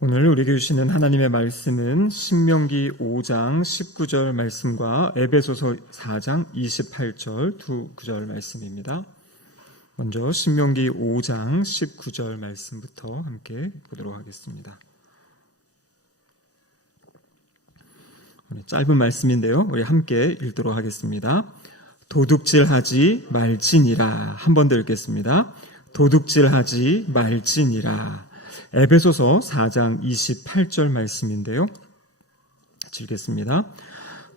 오늘 우리에게 주시는 하나님의 말씀은 신명기 5장 19절 말씀과 에베소서 4장 28절 두 구절 말씀입니다. 먼저 신명기 5장 19절 말씀부터 함께 보도록 하겠습니다. 짧은 말씀인데요, 우리 함께 읽도록 하겠습니다. 도둑질하지 말지니라. 한 번 더 읽겠습니다. 도둑질하지 말지니라. 에베소서 4장 28절 말씀인데요, 읽겠습니다.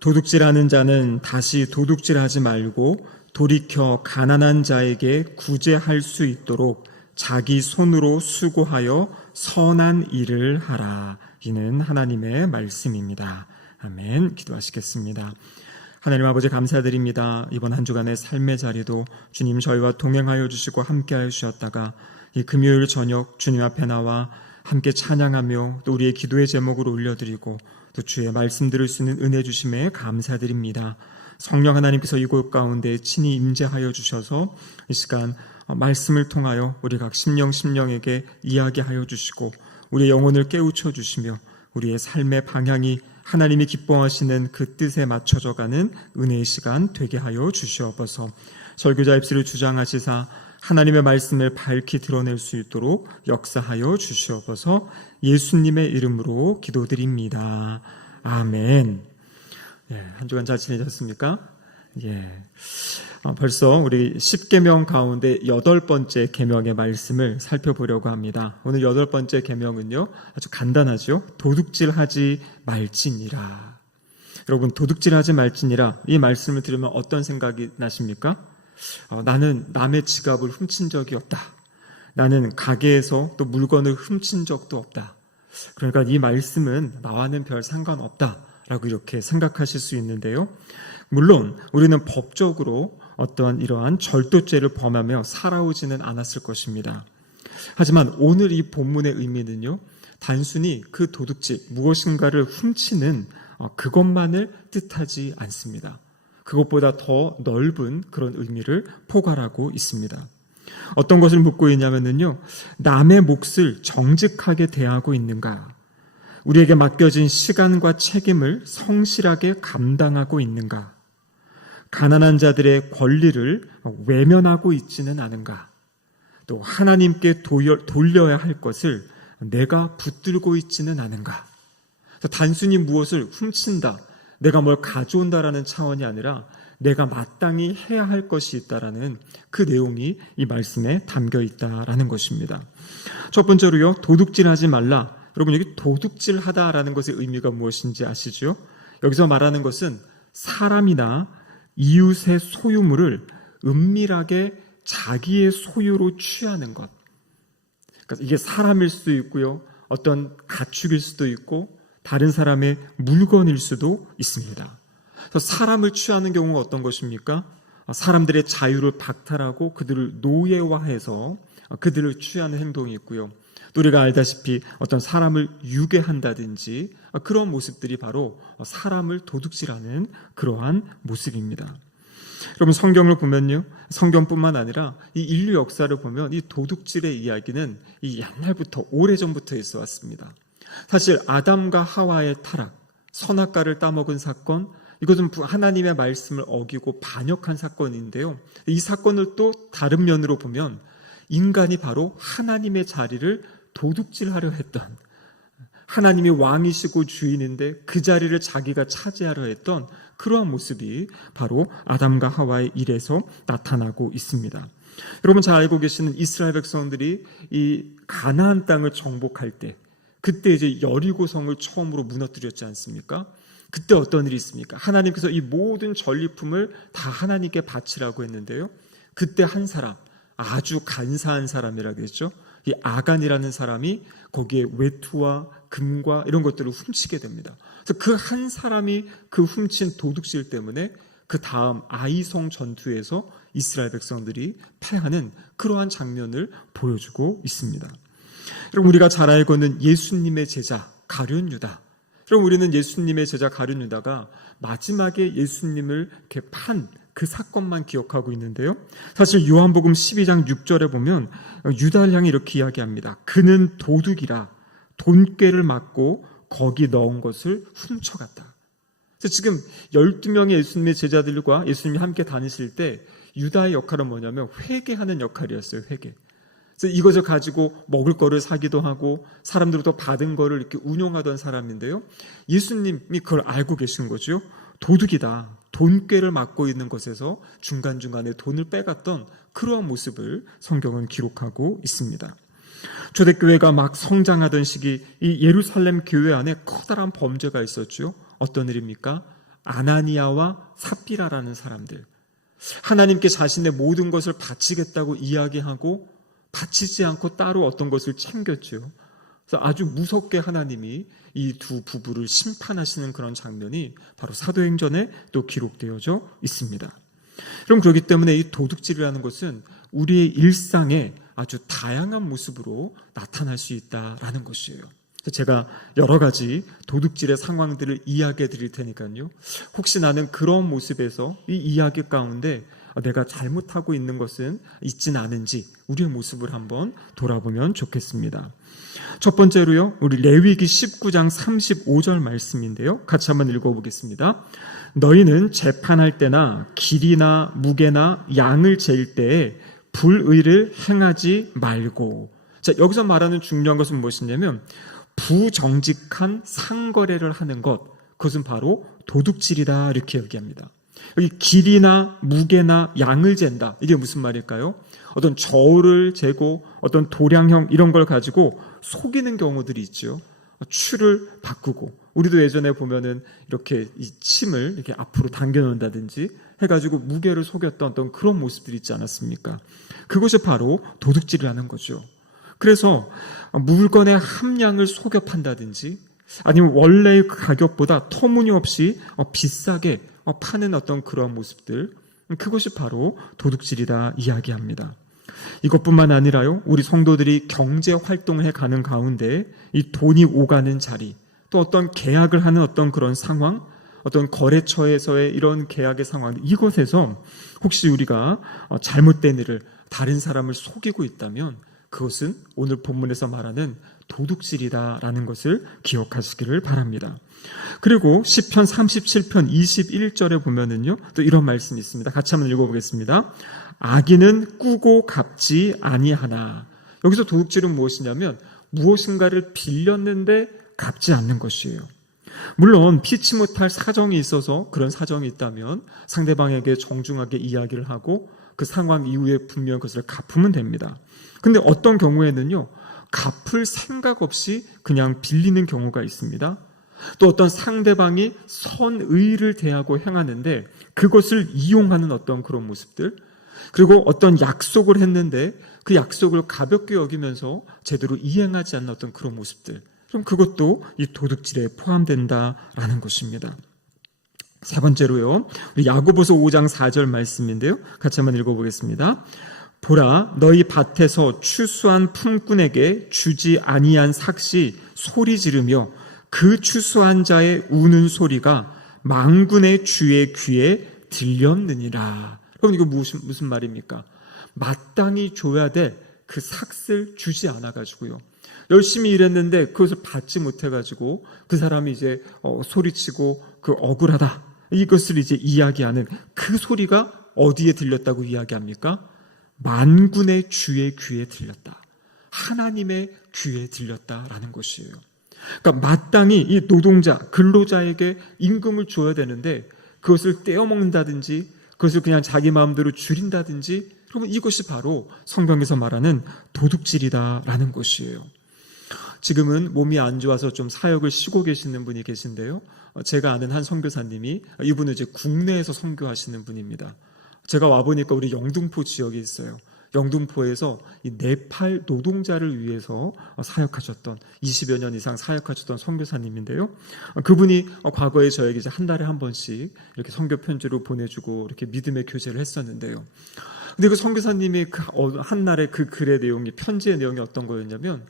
도둑질하는 자는 다시 도둑질하지 말고 돌이켜 가난한 자에게 구제할 수 있도록 자기 손으로 수고하여 선한 일을 하라. 이는 하나님의 말씀입니다. 아멘. 기도하시겠습니다. 하나님 아버지 감사드립니다. 이번 한 주간의 삶의 자리도 주님 저희와 동행하여 주시고 함께하여 주셨다가 이 금요일 저녁 주님 앞에 나와 함께 찬양하며 또 우리의 기도의 제목으로 올려드리고 또 주의 말씀 들을 수 있는 은혜 주심에 감사드립니다. 성령 하나님께서 이곳 가운데 친히 임재하여 주셔서 이 시간 말씀을 통하여 우리 각 심령에게 이야기하여 주시고 우리의 영혼을 깨우쳐 주시며 우리의 삶의 방향이 하나님이 기뻐하시는 그 뜻에 맞춰져 가는 은혜의 시간 되게 하여 주시옵소서. 설교자 입술을 주장하시사 하나님의 말씀을 밝히 드러낼 수 있도록 역사하여 주시옵소서. 예수님의 이름으로 기도드립니다. 아멘. 한 주간 잘 지내셨습니까? 벌써 우리 10계명 가운데 8번째 계명의 말씀을 살펴보려고 합니다. 오늘 8번째 계명은요, 아주 간단하죠. 도둑질하지 말지니라. 여러분, 도둑질하지 말지니라, 이 말씀을 들으면 어떤 생각이 나십니까? 나는 남의 지갑을 훔친 적이 없다. 나는 가게에서 또 물건을 훔친 적도 없다. 그러니까 이 말씀은 나와는 별 상관없다 라고 이렇게 생각하실 수 있는데요, 물론 우리는 법적으로 어떤 이러한 절도죄를 범하며 살아오지는 않았을 것입니다. 하지만 오늘 이 본문의 의미는요, 단순히 그 도둑질, 무엇인가를 훔치는 그것만을 뜻하지 않습니다. 그것보다 더 넓은 그런 의미를 포괄하고 있습니다. 어떤 것을 묻고 있냐면요, 남의 몫을 정직하게 대하고 있는가? 우리에게 맡겨진 시간과 책임을 성실하게 감당하고 있는가? 가난한 자들의 권리를 외면하고 있지는 않은가? 또 하나님께 돌려야 할 것을 내가 붙들고 있지는 않은가? 단순히 무엇을 훔친다, 내가 뭘 가져온다라는 차원이 아니라 내가 마땅히 해야 할 것이 있다라는 그 내용이 이 말씀에 담겨 있다라는 것입니다. 첫 번째로요, 도둑질하지 말라. 여러분, 여기 도둑질하다라는 것의 의미가 무엇인지 아시죠? 여기서 말하는 것은 사람이나 이웃의 소유물을 은밀하게 자기의 소유로 취하는 것. 그러니까 이게 사람일 수도 있고요, 어떤 가축일 수도 있고 다른 사람의 물건일 수도 있습니다. 그래서 사람을 취하는 경우가 어떤 것입니까? 사람들의 자유를 박탈하고 그들을 노예화해서 그들을 취하는 행동이 있고요, 또 우리가 알다시피 어떤 사람을 유괴한다든지 그런 모습들이 바로 사람을 도둑질하는 그러한 모습입니다. 여러분, 성경을 보면요, 성경뿐만 아니라 이 인류 역사를 보면 이 도둑질의 이야기는 이 옛날부터, 오래전부터 있어 왔습니다. 사실 아담과 하와의 타락, 선악과를 따먹은 사건, 이것은 하나님의 말씀을 어기고 반역한 사건인데요, 이 사건을 또 다른 면으로 보면 인간이 바로 하나님의 자리를 도둑질하려 했던, 하나님이 왕이시고 주인인데 그 자리를 자기가 차지하려 했던 그러한 모습이 바로 아담과 하와의 일에서 나타나고 있습니다. 여러분 잘 알고 계시는 이스라엘 백성들이 이 가나안 땅을 정복할 때, 그때 이제 여리고성을 처음으로 무너뜨렸지 않습니까? 그때 어떤 일이 있습니까? 하나님께서 이 모든 전리품을 다 하나님께 바치라고 했는데요, 그때 한 사람, 아주 간사한 사람이라고 했죠. 이 아간이라는 사람이 거기에 외투와 금과 이런 것들을 훔치게 됩니다. 그래서 그 한 사람이 그 훔친 도둑질 때문에 그 다음 아이성 전투에서 이스라엘 백성들이 패하는 그러한 장면을 보여주고 있습니다. 여러분, 우리가 잘 알고 있는 예수님의 제자 가룟 유다. 여러분, 우리는 예수님의 제자 가룟 유다가 마지막에 예수님을 이렇게 판 그 사건만 기억하고 있는데요, 사실 요한복음 12장 6절에 보면 유다를 향해 이렇게 이야기합니다. 그는 도둑이라 돈꾀를 맞고 거기 넣은 것을 훔쳐갔다. 그래서 지금 12명의 예수님의 제자들과 예수님이 함께 다니실 때 유다의 역할은 뭐냐면 회개하는 역할이었어요. 회개. 그래서 이것을 가지고 먹을 거를 사기도 하고 사람들로부터 받은 거를 이렇게 운용하던 사람인데요. 예수님이 그걸 알고 계신 거죠. 도둑이다. 돈꾀를 맡고 있는 것에서 중간중간에 돈을 빼갔던 그러한 모습을 성경은 기록하고 있습니다. 초대교회가 막 성장하던 시기 이 예루살렘 교회 안에 커다란 범죄가 있었죠. 어떤 일입니까? 아나니아와 삽비라라는 사람들. 하나님께 자신의 모든 것을 바치겠다고 이야기하고 바치지 않고 따로 어떤 것을 챙겼죠. 그래서 아주 무섭게 하나님이 이 두 부부를 심판하시는 그런 장면이 바로 사도행전에 또 기록되어져 있습니다. 그럼 그렇기 때문에 이 도둑질이라는 것은 우리의 일상에 아주 다양한 모습으로 나타날 수 있다라는 것이에요. 제가 여러 가지 도둑질의 상황들을 이야기해 드릴 테니까요. 혹시 나는 그런 모습에서 이 이야기 가운데 내가 잘못하고 있는 것은 있진 않은지 우리의 모습을 한번 돌아보면 좋겠습니다. 첫 번째로요, 우리 레위기 19장 35절 말씀인데요. 같이 한번 읽어보겠습니다. 너희는 재판할 때나 길이나 무게나 양을 잴 때에 불의를 행하지 말고. 자, 여기서 말하는 중요한 것은 무엇이냐면 부정직한 상거래를 하는 것, 그것은 바로 도둑질이다 이렇게 얘기합니다. 여기 길이나 무게나 양을 잰다. 이게 무슨 말일까요? 어떤 저울을 재고 어떤 도량형 이런 걸 가지고 속이는 경우들이 있죠. 추를 바꾸고 우리도 예전에 보면은 이렇게 이 침을 이렇게 앞으로 당겨 놓는다든지 해가지고 무게를 속였던 어떤 그런 모습들이 있지 않았습니까? 그것이 바로 도둑질을 하는 거죠. 그래서 물건의 함량을 속여 판다든지 아니면 원래의 가격보다 터무니없이 비싸게 파는 어떤 그런 모습들, 그것이 바로 도둑질이다 이야기합니다. 이것뿐만 아니라요, 우리 성도들이 경제 활동을 해가는 가운데 이 돈이 오가는 자리, 또 어떤 계약을 하는 어떤 그런 상황, 어떤 거래처에서의 이런 계약의 상황, 이것에서 혹시 우리가 잘못된 일을 다른 사람을 속이고 있다면 그것은 오늘 본문에서 말하는 도둑질이다라는 것을 기억하시기를 바랍니다. 그리고 시편 37편 21절에 보면은요, 또 이런 말씀이 있습니다. 같이 한번 읽어보겠습니다. 악인은 꾸고 갚지 아니하나. 여기서 도둑질은 무엇이냐면 무엇인가를 빌렸는데 갚지 않는 것이에요. 물론 피치 못할 사정이 있어서 그런 사정이 있다면 상대방에게 정중하게 이야기를 하고 그 상황 이후에 분명 그것을 갚으면 됩니다. 근데 어떤 경우에는요, 갚을 생각 없이 그냥 빌리는 경우가 있습니다. 또 어떤 상대방이 선의를 대하고 행하는데 그것을 이용하는 어떤 그런 모습들, 그리고 어떤 약속을 했는데 그 약속을 가볍게 여기면서 제대로 이행하지 않는 어떤 그런 모습들, 그럼 그것도 이 도둑질에 포함된다라는 것입니다. 세 번째로요, 우리 야고보서 5장 4절 말씀인데요. 같이 한번 읽어보겠습니다. 보라, 너희 밭에서 추수한 품꾼에게 주지 아니한 삭시 소리 지르며 그 추수한 자의 우는 소리가 만군의 주의 귀에 들렸느니라. 그럼 이거 무슨 말입니까? 마땅히 줘야 될 그 삭을 주지 않아가지고요, 열심히 일했는데 그것을 받지 못해가지고 그 사람이 이제 소리치고 그 억울하다, 이것을 이제 이야기하는 그 소리가 어디에 들렸다고 이야기합니까? 만군의 주의 귀에 들렸다. 하나님의 귀에 들렸다라는 것이에요. 그러니까 마땅히 이 노동자, 근로자에게 임금을 줘야 되는데 그것을 떼어먹는다든지 그것을 그냥 자기 마음대로 줄인다든지, 그러면 이것이 바로 성경에서 말하는 도둑질이다라는 것이에요. 지금은 몸이 안 좋아서 좀 사역을 쉬고 계시는 분이 계신데요. 제가 아는 한 선교사님이, 이분은 이제 국내에서 선교하시는 분입니다. 제가 와보니까 우리 영등포 지역에 있어요. 영등포에서 이 네팔 노동자를 위해서 사역하셨던 20여 년 이상 사역하셨던 선교사님인데요. 그분이 과거에 저에게 이제 한 달에 한 번씩 이렇게 선교 편지로 보내주고 이렇게 믿음의 교제를 했었는데요. 근데 그 선교사님이 한 날의 그 글의 내용이, 편지의 내용이 어떤 거였냐면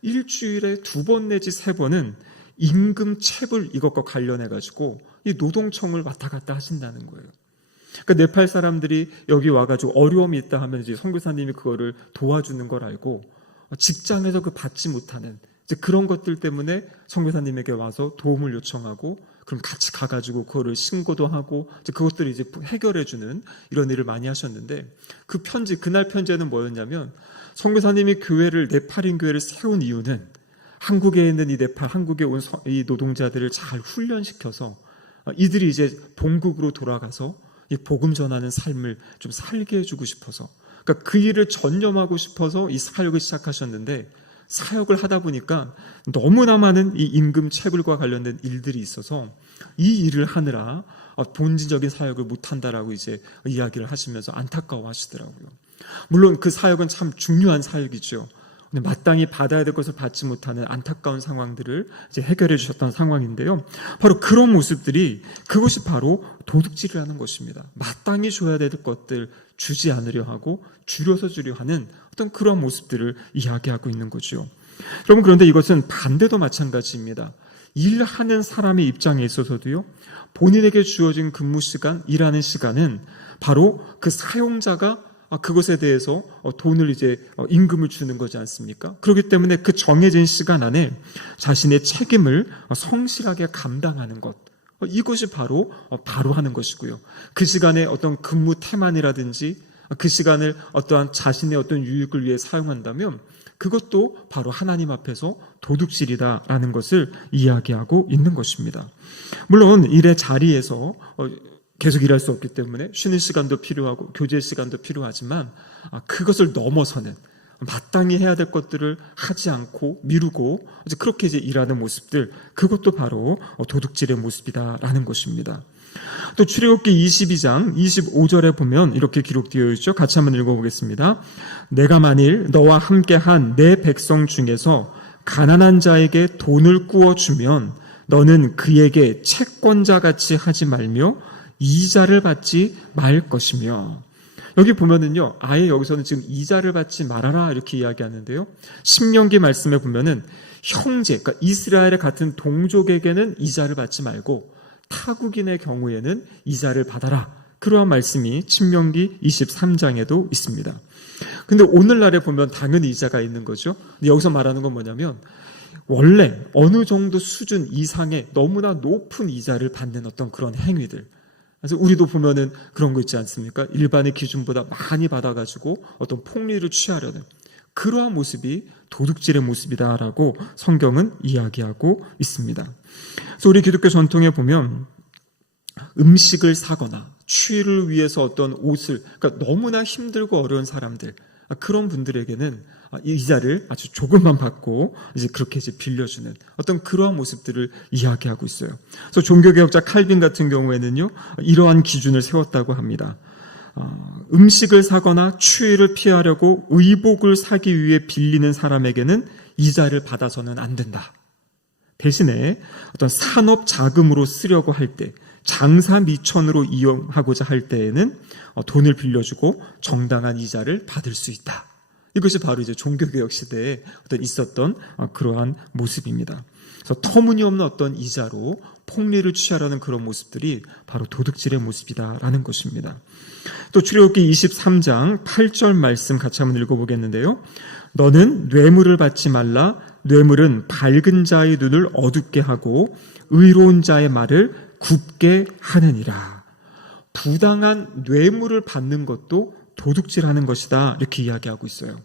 일주일에 2번 내지 3번은 임금 체불 이것과 관련해 가지고 이 노동청을 왔다 갔다 하신다는 거예요. 그러니까 네팔 사람들이 여기 와가지고 어려움이 있다 하면 이제 선교사님이 그거를 도와주는 걸 알고 직장에서 그 받지 못하는 이제 그런 것들 때문에 선교사님에게 와서 도움을 요청하고 그럼 같이 가가지고 그거를 신고도 하고 이제 그것들을 이제 해결해주는 이런 일을 많이 하셨는데 그 편지, 그날 편지에는 뭐였냐면 선교사님이 교회를, 네팔인 교회를 세운 이유는 한국에 있는 이 네팔, 한국에 온 이 노동자들을 잘 훈련시켜서 이들이 이제 본국으로 돌아가서 이 복음 전하는 삶을 좀 살게 해주고 싶어서, 그러니까 그 일을 전념하고 싶어서 이 사역을 시작하셨는데 사역을 하다 보니까 너무나 많은 이 임금 체불과 관련된 일들이 있어서 이 일을 하느라 본질적인 사역을 못한다라고 이제 이야기를 하시면서 안타까워 하시더라고요. 물론 그 사역은 참 중요한 사역이죠. 근데 마땅히 받아야 될 것을 받지 못하는 안타까운 상황들을 이제 해결해 주셨던 상황인데요. 바로 그런 모습들이, 그것이 바로 도둑질이라는 것입니다. 마땅히 줘야 될 것들 주지 않으려 하고 줄여서 주려 하는 어떤 그런 모습들을 이야기하고 있는 거죠. 여러분, 그런데 이것은 반대도 마찬가지입니다. 일하는 사람의 입장에 있어서도요, 본인에게 주어진 근무 시간, 일하는 시간은 바로 그 사용자가 그것에 대해서 돈을 이제 임금을 주는 거지 않습니까? 그렇기 때문에 그 정해진 시간 안에 자신의 책임을 성실하게 감당하는 것, 이것이 바로 하는 것이고요. 그 시간에 어떤 근무 태만이라든지 그 시간을 어떠한 자신의 어떤 유익을 위해 사용한다면 그것도 바로 하나님 앞에서 도둑질이다라는 것을 이야기하고 있는 것입니다. 물론 일의 자리에서 계속 일할 수 없기 때문에 쉬는 시간도 필요하고 교제 시간도 필요하지만 그것을 넘어서는 마땅히 해야 될 것들을 하지 않고 미루고 이제 그렇게 이제 일하는 모습들, 그것도 바로 도둑질의 모습이다라는 것입니다. 또 출애굽기 22장 25절에 보면 이렇게 기록되어 있죠. 같이 한번 읽어보겠습니다. 내가 만일 너와 함께한 내 백성 중에서 가난한 자에게 돈을 꾸어주면 너는 그에게 채권자같이 하지 말며 이자를 받지 말 것이며. 여기 보면은요, 아예 여기서는 지금 이자를 받지 말아라 이렇게 이야기하는데요, 신명기 말씀에 보면은 형제, 그러니까 이스라엘의 같은 동족에게는 이자를 받지 말고 타국인의 경우에는 이자를 받아라, 그러한 말씀이 신명기 23장에도 있습니다. 근데 오늘날에 보면 당연히 이자가 있는 거죠. 근데 여기서 말하는 건 뭐냐면 원래 어느 정도 수준 이상의 너무나 높은 이자를 받는 어떤 그런 행위들, 그래서 우리도 보면은 그런 거 있지 않습니까? 일반의 기준보다 많이 받아가지고 어떤 폭리를 취하려는 그러한 모습이 도둑질의 모습이다라고 성경은 이야기하고 있습니다. 그래서 우리 기독교 전통에 보면 음식을 사거나 추위를 위해서 어떤 옷을, 그러니까 너무나 힘들고 어려운 사람들, 그런 분들에게는 이자를 아주 조금만 받고 이제 그렇게 이제 빌려주는 어떤 그러한 모습들을 이야기하고 있어요. 그래서 종교개혁자 칼빈 같은 경우에는요, 이러한 기준을 세웠다고 합니다. 음식을 사거나 추위를 피하려고 의복을 사기 위해 빌리는 사람에게는 이자를 받아서는 안 된다. 대신에 어떤 산업 자금으로 쓰려고 할 때, 장사 미천으로 이용하고자 할 때에는 돈을 빌려주고 정당한 이자를 받을 수 있다. 이것이 바로 이제 종교개혁 시대에 어떤 있었던 그러한 모습입니다. 그래서 터무니없는 어떤 이자로 폭리를 취하려는 그런 모습들이 바로 도둑질의 모습이다라는 것입니다. 또 출애굽기 23장 8절 말씀 같이 한번 읽어보겠는데요. 너는 뇌물을 받지 말라. 뇌물은 밝은 자의 눈을 어둡게 하고 의로운 자의 말을 굽게 하느니라. 부당한 뇌물을 받는 것도 도둑질하는 것이다, 이렇게 이야기하고 있어요.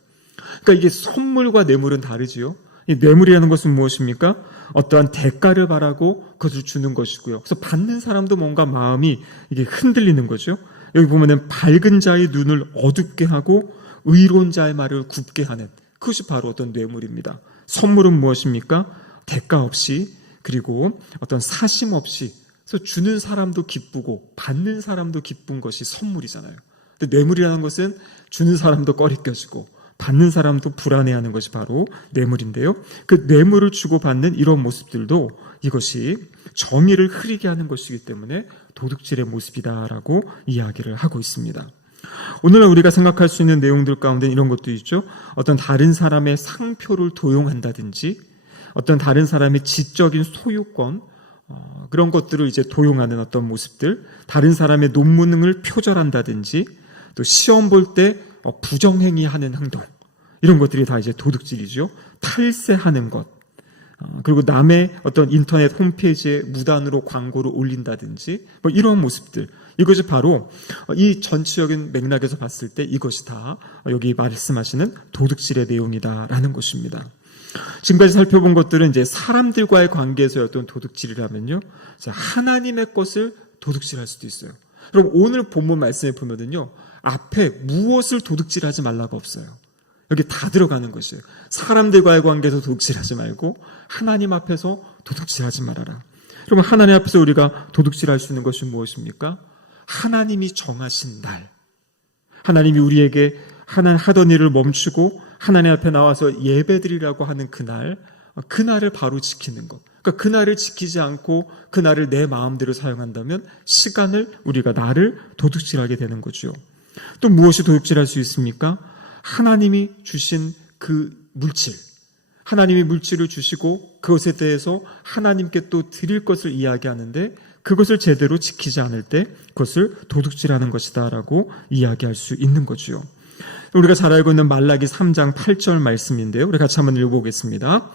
그러니까 이게 선물과 뇌물은 다르지요. 이 뇌물이라는 것은 무엇입니까? 어떠한 대가를 바라고 그것을 주는 것이고요. 그래서 받는 사람도 뭔가 마음이 이게 흔들리는 거죠. 여기 보면은 밝은 자의 눈을 어둡게 하고 의로운 자의 말을 굽게 하는, 그것이 바로 어떤 뇌물입니다. 선물은 무엇입니까? 대가 없이, 그리고 어떤 사심 없이, 그래서 주는 사람도 기쁘고 받는 사람도 기쁜 것이 선물이잖아요. 근데 뇌물이라는 것은 주는 사람도 꺼리껴지고 받는 사람도 불안해하는 것이 바로 뇌물인데요. 그 뇌물을 주고받는 이런 모습들도 이것이 정의를 흐리게 하는 것이기 때문에 도둑질의 모습이다라고 이야기를 하고 있습니다. 오늘날 우리가 생각할 수 있는 내용들 가운데 이런 것도 있죠. 어떤 다른 사람의 상표를 도용한다든지, 어떤 다른 사람의 지적인 소유권, 그런 것들을 이제 도용하는 어떤 모습들, 다른 사람의 논문을 표절한다든지, 또 시험 볼 때 부정행위하는 행동, 이런 것들이 다 이제 도둑질이죠. 탈세하는 것, 그리고 남의 어떤 인터넷 홈페이지에 무단으로 광고를 올린다든지 뭐 이런 모습들, 이것이 바로 이 전체적인 맥락에서 봤을 때 이것이 다 여기 말씀하시는 도둑질의 내용이다라는 것입니다. 지금까지 살펴본 것들은 이제 사람들과의 관계에서의 어떤 도둑질이라면요, 하나님의 것을 도둑질할 수도 있어요. 그럼 오늘 본문 말씀에 보면은요, 앞에 무엇을 도둑질하지 말라고 없어요. 여기 다 들어가는 것이에요. 사람들과의 관계에서 도둑질하지 말고 하나님 앞에서 도둑질하지 말아라. 그러면 하나님 앞에서 우리가 도둑질할 수 있는 것이 무엇입니까? 하나님이 정하신 날, 하나님이 우리에게 하던 일을 멈추고 하나님 앞에 나와서 예배드리라고 하는 그날을 바로 지키는 것. 그러니까 그날을 지키지 않고 그날을 내 마음대로 사용한다면 우리가 나를 도둑질하게 되는 거죠. 또 무엇이 도둑질할 수 있습니까? 하나님이 주신 그 물질, 하나님이 물질을 주시고 그것에 대해서 하나님께 또 드릴 것을 이야기하는데 그것을 제대로 지키지 않을 때 그것을 도둑질하는 것이다 라고 이야기할 수 있는 거죠. 우리가 잘 알고 있는 말라기 3장 8절 말씀인데요, 우리 같이 한번 읽어보겠습니다.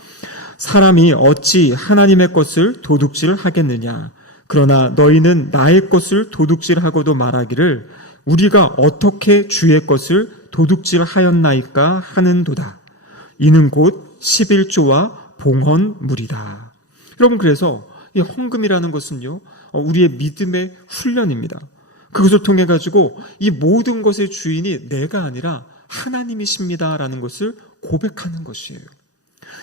사람이 어찌 하나님의 것을 도둑질하겠느냐? 그러나 너희는 나의 것을 도둑질하고도 말하기를 우리가 어떻게 주의 것을 도둑질하였나이까 하는도다. 이는 곧 11조와 봉헌물이다. 여러분, 그래서 이 헌금이라는 것은요, 우리의 믿음의 훈련입니다. 그것을 통해 가지고 이 모든 것의 주인이 내가 아니라 하나님이십니다라는 것을 고백하는 것이에요.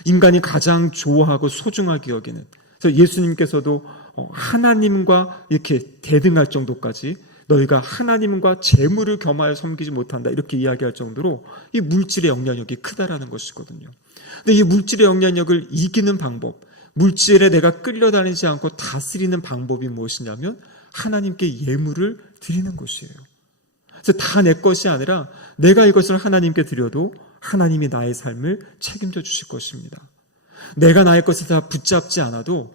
인간이 가장 좋아하고 소중하게 여기는, 그래서 예수님께서도 하나님과 이렇게 대등할 정도까지 너희가 하나님과 재물을 겸하여 섬기지 못한다 이렇게 이야기할 정도로 이 물질의 영향력이 크다라는 것이거든요. 근데 이 물질의 영향력을 이기는 방법, 물질에 내가 끌려다니지 않고 다스리는 방법이 무엇이냐면 하나님께 예물을 드리는 것이에요. 그래서 다 내 것이 아니라 내가 이것을 하나님께 드려도 하나님이 나의 삶을 책임져 주실 것입니다. 내가 나의 것을 다 붙잡지 않아도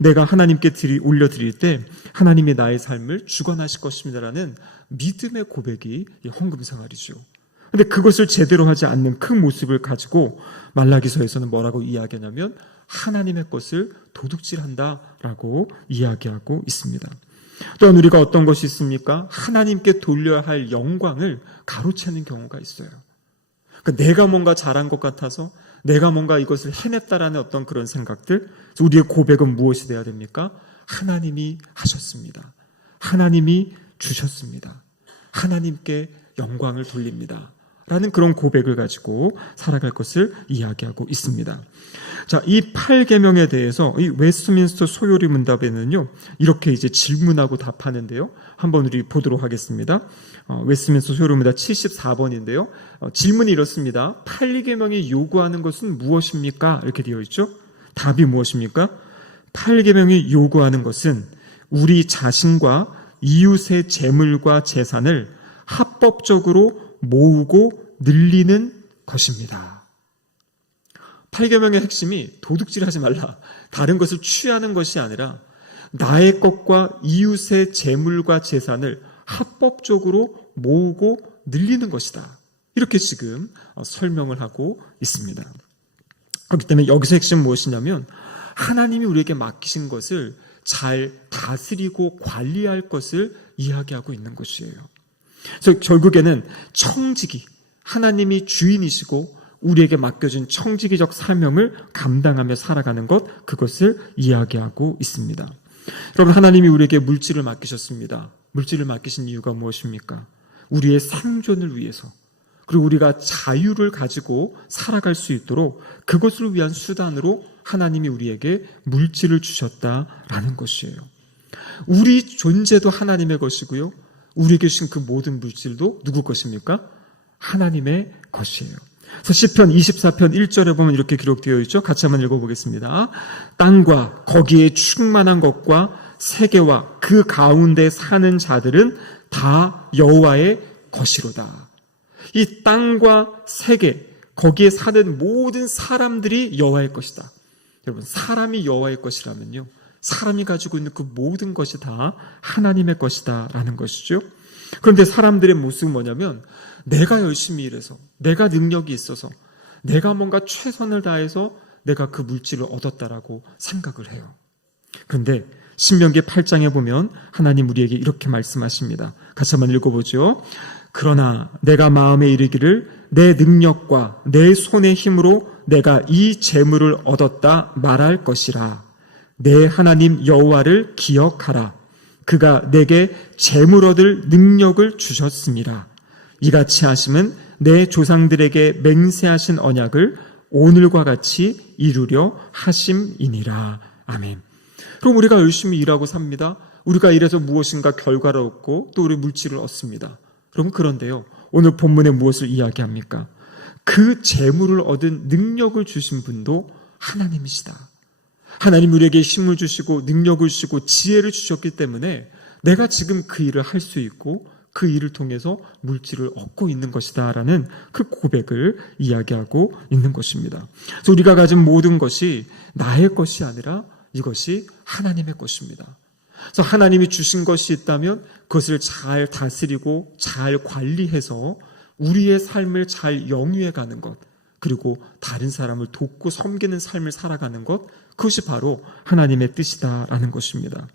내가 하나님께 올려드릴 때 하나님이 나의 삶을 주관하실 것입니다라는 믿음의 고백이 헌금 생활이죠. 그런데 그것을 제대로 하지 않는 그 모습을 가지고 말라기서에서는 뭐라고 이야기하냐면 하나님의 것을 도둑질한다라고 이야기하고 있습니다. 또한 우리가 어떤 것이 있습니까? 하나님께 돌려야 할 영광을 가로채는 경우가 있어요. 그러니까 내가 뭔가 잘한 것 같아서 내가 뭔가 이것을 해냈다라는 어떤 그런 생각들, 우리의 고백은 무엇이 돼야 됩니까? 하나님이 하셨습니다. 하나님이 주셨습니다. 하나님께 영광을 돌립니다. 라는 그런 고백을 가지고 살아갈 것을 이야기하고 있습니다. 자, 이 8계명에 대해서 이 웨스트민스터 소요리 문답에는요, 이렇게 이제 질문하고 답하는데요. 한번 우리 보도록 하겠습니다. 웨스트민스터 소요리 문답 74번인데요. 질문이 이렇습니다. 8계명이 요구하는 것은 무엇입니까? 이렇게 되어 있죠. 답이 무엇입니까? 8계명이 요구하는 것은 우리 자신과 이웃의 재물과 재산을 합법적으로 모으고 늘리는 것입니다. 8계명의 핵심이 도둑질하지 말라, 다른 것을 취하는 것이 아니라 나의 것과 이웃의 재물과 재산을 합법적으로 모으고 늘리는 것이다. 이렇게 지금 설명을 하고 있습니다. 그렇기 때문에 여기서 핵심은 무엇이냐면 하나님이 우리에게 맡기신 것을 잘 다스리고 관리할 것을 이야기하고 있는 것이에요. 그래서 결국에는 청지기, 하나님이 주인이시고 우리에게 맡겨진 청지기적 사명을 감당하며 살아가는 것, 그것을 이야기하고 있습니다. 여러분, 하나님이 우리에게 물질을 맡기셨습니다. 물질을 맡기신 이유가 무엇입니까? 우리의 생존을 위해서, 그리고 우리가 자유를 가지고 살아갈 수 있도록 그것을 위한 수단으로 하나님이 우리에게 물질을 주셨다라는 것이에요. 우리 존재도 하나님의 것이고요, 우리에게 주신 그 모든 물질도 누구 것입니까? 하나님의 것이에요. 그래서 시편 24편 1절에 보면 이렇게 기록되어 있죠. 같이 한번 읽어보겠습니다. 땅과 거기에 충만한 것과 세계와 그 가운데 사는 자들은 다 여호와의 것이로다. 이 땅과 세계, 거기에 사는 모든 사람들이 여호와의 것이다. 여러분, 사람이 여호와의 것이라면요, 사람이 가지고 있는 그 모든 것이 다 하나님의 것이다 라는 것이죠. 그런데 사람들의 모습은 뭐냐면 내가 열심히 일해서, 내가 능력이 있어서, 내가 뭔가 최선을 다해서 내가 그 물질을 얻었다라고 생각을 해요. 그런데 신명기 8장에 보면 하나님 우리에게 이렇게 말씀하십니다. 같이 한번 읽어보죠. 그러나 내가 마음에 이르기를 내 능력과 내 손의 힘으로 내가 이 재물을 얻었다 말할 것이라. 내 하나님 여호와를 기억하라. 그가 내게 재물 얻을 능력을 주셨습니다. 이같이 하심은 내 조상들에게 맹세하신 언약을 오늘과 같이 이루려 하심이니라. 아멘. 그럼 우리가 열심히 일하고 삽니다. 우리가 일해서 무엇인가 결과를 얻고 또 우리 물질을 얻습니다. 그런데요, 오늘 본문에 무엇을 이야기합니까? 그 재물을 얻은 능력을 주신 분도 하나님이시다. 하나님 우리에게 힘을 주시고 능력을 주시고 지혜를 주셨기 때문에 내가 지금 그 일을 할 수 있고 그 일을 통해서 물질을 얻고 있는 것이다 라는 그 고백을 이야기하고 있는 것입니다. 그래서 우리가 가진 모든 것이 나의 것이 아니라 이것이 하나님의 것입니다. 그래서 하나님이 주신 것이 있다면 그것을 잘 다스리고 잘 관리해서 우리의 삶을 잘 영위해가는 것, 그리고 다른 사람을 돕고 섬기는 삶을 살아가는 것, 그것이 바로 하나님의 뜻이다라는 것입니다.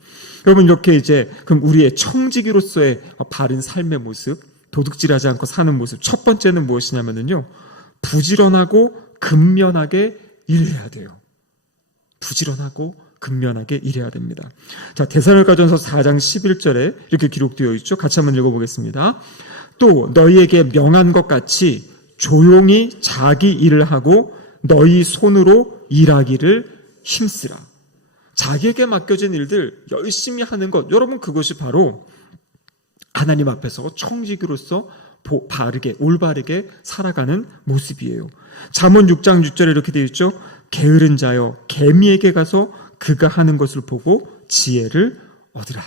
여러분, 이렇게 이제 그럼 우리의 청지기로서의 바른 삶의 모습, 도둑질하지 않고 사는 모습, 첫 번째는 무엇이냐면요, 부지런하고 근면하게 일해야 돼요. 부지런하고 근면하게 일해야 됩니다. 자, 데살로니가전서 4장 11절에 이렇게 기록되어 있죠. 같이 한번 읽어보겠습니다. 또 너희에게 명한 것 같이 조용히 자기 일을 하고 너희 손으로 일하기를 힘쓰라. 자기에게 맡겨진 일들 열심히 하는 것, 여러분 그것이 바로 하나님 앞에서 청지기로서 바르게 올바르게 살아가는 모습이에요. 잠언 6장 6절에 이렇게 되어 있죠. 게으른 자여 개미에게 가서 그가 하는 것을 보고 지혜를 얻으라.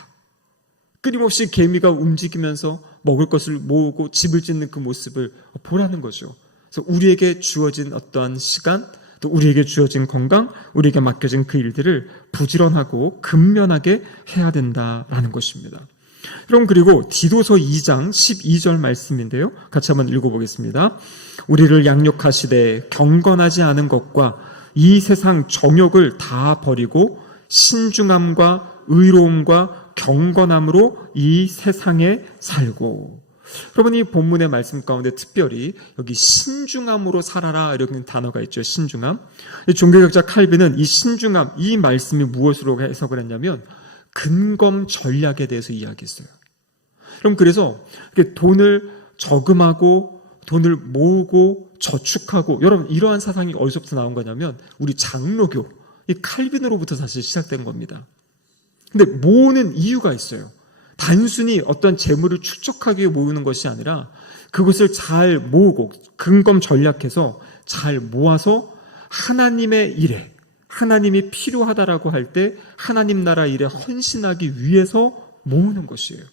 끊임없이 개미가 움직이면서 먹을 것을 모으고 집을 짓는 그 모습을 보라는 거죠. 그래서 우리에게 주어진 어떠한 시간, 또 우리에게 주어진 건강, 우리에게 맡겨진 그 일들을 부지런하고 근면하게 해야 된다라는 것입니다. 그럼 그리고 디도서 2장 12절 말씀인데요. 같이 한번 읽어보겠습니다. 우리를 양육하시되 경건하지 않은 것과 이 세상 정욕을 다 버리고 신중함과 의로움과 경건함으로 이 세상에 살고. 여러분, 이 본문의 말씀 가운데 특별히 여기 신중함으로 살아라 이런 단어가 있죠. 신중함. 종교学자 칼빈은 이 신중함, 이 말씀이 무엇으로 해석을 했냐면 근검 전략에 대해서 이야기했어요. 그럼 그래서 돈을 저금하고 돈을 모으고 저축하고, 여러분 이러한 사상이 어디서부터 나온 거냐면 우리 장로교, 이 칼빈으로부터 사실 시작된 겁니다. 근데 모으는 이유가 있어요. 단순히 어떤 재물을 축적하기 위해 모으는 것이 아니라 그것을 잘 모으고 근검 전략해서 잘 모아서 하나님의 일에, 하나님이 필요하다라고 할 때 하나님 나라 일에 헌신하기 위해서 모으는 것이에요.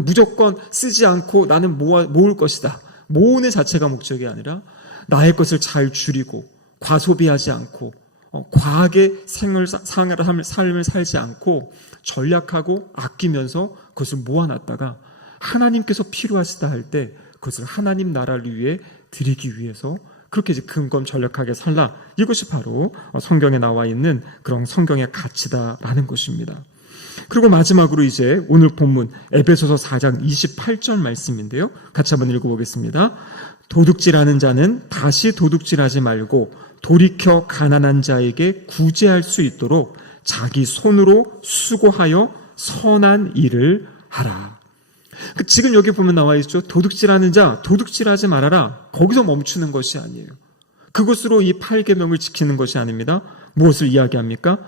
무조건 쓰지 않고 나는 모을 것이다, 모으는 자체가 목적이 아니라 나의 것을 잘 줄이고 과소비하지 않고 과하게 삶을 살지 않고 전략하고 아끼면서 그것을 모아놨다가 하나님께서 필요하시다 할 때 그것을 하나님 나라를 위해 드리기 위해서 그렇게 이제 근검 전략하게 살라. 이것이 바로 성경에 나와 있는 그런 성경의 가치다라는 것입니다. 그리고 마지막으로 이제 오늘 본문 에베소서 4장 28절 말씀인데요. 같이 한번 읽어보겠습니다. 도둑질하는 자는 다시 도둑질하지 말고 돌이켜 가난한 자에게 구제할 수 있도록 자기 손으로 수고하여 선한 일을 하라. 지금 여기 보면 나와 있죠. 도둑질하는 자, 도둑질하지 말아라. 거기서 멈추는 것이 아니에요. 그것으로 이 8계명을 지키는 것이 아닙니다. 무엇을 이야기합니까?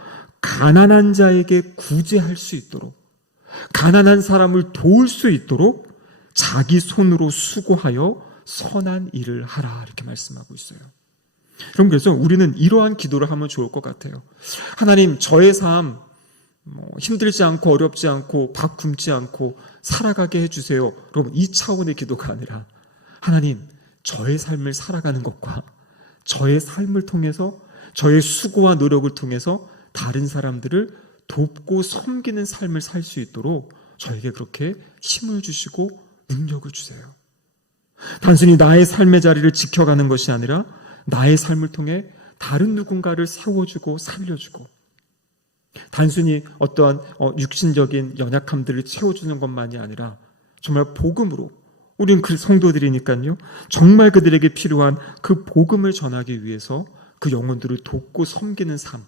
가난한 자에게 구제할 수 있도록, 가난한 사람을 도울 수 있도록 자기 손으로 수고하여 선한 일을 하라. 이렇게 말씀하고 있어요. 그럼 그래서 우리는 이러한 기도를 하면 좋을 것 같아요. 하나님, 저의 삶 힘들지 않고 어렵지 않고 밥 굶지 않고 살아가게 해주세요. 여러분, 이 차원의 기도가 아니라 하나님, 저의 삶을 살아가는 것과 저의 삶을 통해서 저의 수고와 노력을 통해서 다른 사람들을 돕고 섬기는 삶을 살 수 있도록 저에게 그렇게 힘을 주시고 능력을 주세요. 단순히 나의 삶의 자리를 지켜가는 것이 아니라 나의 삶을 통해 다른 누군가를 세워주고 살려주고, 단순히 어떠한 육신적인 연약함들을 채워주는 것만이 아니라 정말 복음으로, 우린 그 성도들이니까요, 정말 그들에게 필요한 그 복음을 전하기 위해서 그 영혼들을 돕고 섬기는 삶,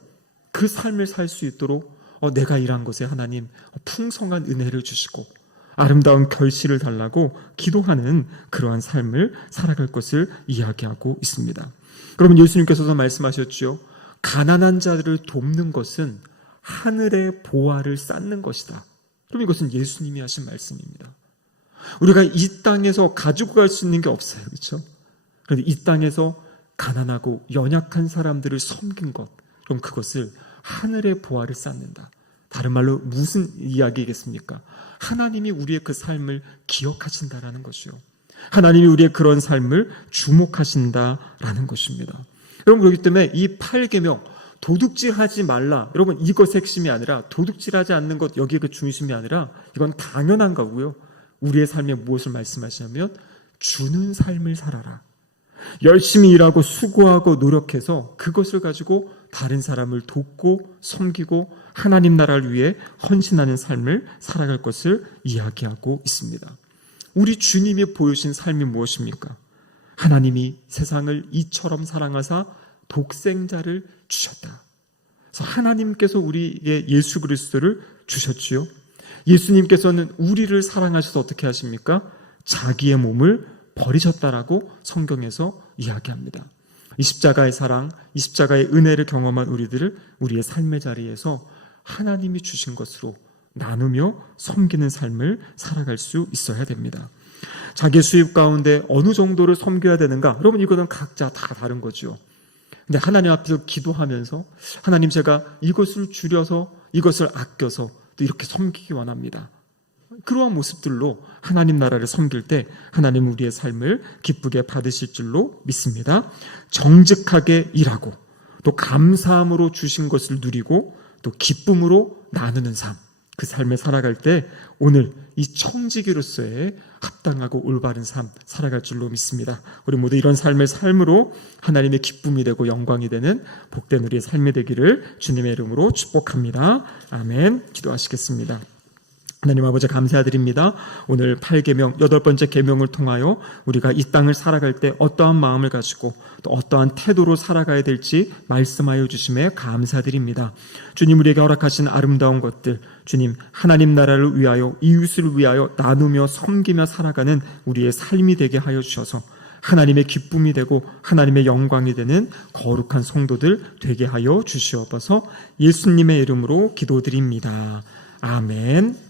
그 삶을 살 수 있도록 내가 일한 것에 하나님 풍성한 은혜를 주시고 아름다운 결실을 달라고 기도하는 그러한 삶을 살아갈 것을 이야기하고 있습니다. 그러면 예수님께서도 말씀하셨죠. 가난한 자들을 돕는 것은 하늘의 보화를 쌓는 것이다. 그럼 이것은 예수님이 하신 말씀입니다. 우리가 이 땅에서 가지고 갈 수 있는 게 없어요. 그렇죠? 그런데 이 땅에서 가난하고 연약한 사람들을 섬긴 것, 그럼 그것을 하늘의 보화를 쌓는다. 다른 말로 무슨 이야기겠습니까? 하나님이 우리의 그 삶을 기억하신다라는 것이요. 하나님이 우리의 그런 삶을 주목하신다라는 것입니다. 여러분, 그렇기 때문에 이 8계명, 도둑질하지 말라. 여러분, 이것 핵심이 아니라 도둑질하지 않는 것, 여기에 그 중심이 아니라 이건 당연한 거고요. 우리의 삶에 무엇을 말씀하시냐면 주는 삶을 살아라. 열심히 일하고 수고하고 노력해서 그것을 가지고 다른 사람을 돕고 섬기고 하나님 나라를 위해 헌신하는 삶을 살아갈 것을 이야기하고 있습니다. 우리 주님이 보여주신 삶이 무엇입니까? 하나님이 세상을 이처럼 사랑하사 독생자를 주셨다. 그래서 하나님께서 우리에게 예수 그리스도를 주셨지요. 예수님께서는 우리를 사랑하셔서 어떻게 하십니까? 자기의 몸을 버리셨다라고 성경에서 이야기합니다. 이 십자가의 사랑, 이 십자가의 은혜를 경험한 우리들을 우리의 삶의 자리에서 하나님이 주신 것으로 나누며 섬기는 삶을 살아갈 수 있어야 됩니다. 자기 수입 가운데 어느 정도를 섬겨야 되는가? 여러분, 이거는 각자 다 다른 거죠. 근데 하나님 앞에서 기도하면서 하나님, 제가 이것을 줄여서 이것을 아껴서 또 이렇게 섬기기 원합니다. 그러한 모습들로 하나님 나라를 섬길 때 하나님 우리의 삶을 기쁘게 받으실 줄로 믿습니다. 정직하게 일하고 또 감사함으로 주신 것을 누리고 또 기쁨으로 나누는 삶, 그 삶을 살아갈 때 오늘 이 청지기로서의 합당하고 올바른 삶 살아갈 줄로 믿습니다. 우리 모두 이런 삶을 삶으로 하나님의 기쁨이 되고 영광이 되는 복된 우리의 삶이 되기를 주님의 이름으로 축복합니다. 아멘. 기도하시겠습니다. 하나님 아버지, 감사드립니다. 오늘 8계명, 8번째 계명을 통하여 우리가 이 땅을 살아갈 때 어떠한 마음을 가지고 또 어떠한 태도로 살아가야 될지 말씀하여 주심에 감사드립니다. 주님, 우리에게 허락하신 아름다운 것들, 주님, 하나님 나라를 위하여 이웃을 위하여 나누며 섬기며 살아가는 우리의 삶이 되게 하여 주셔서 하나님의 기쁨이 되고 하나님의 영광이 되는 거룩한 성도들 되게 하여 주시옵소서. 예수님의 이름으로 기도드립니다. 아멘.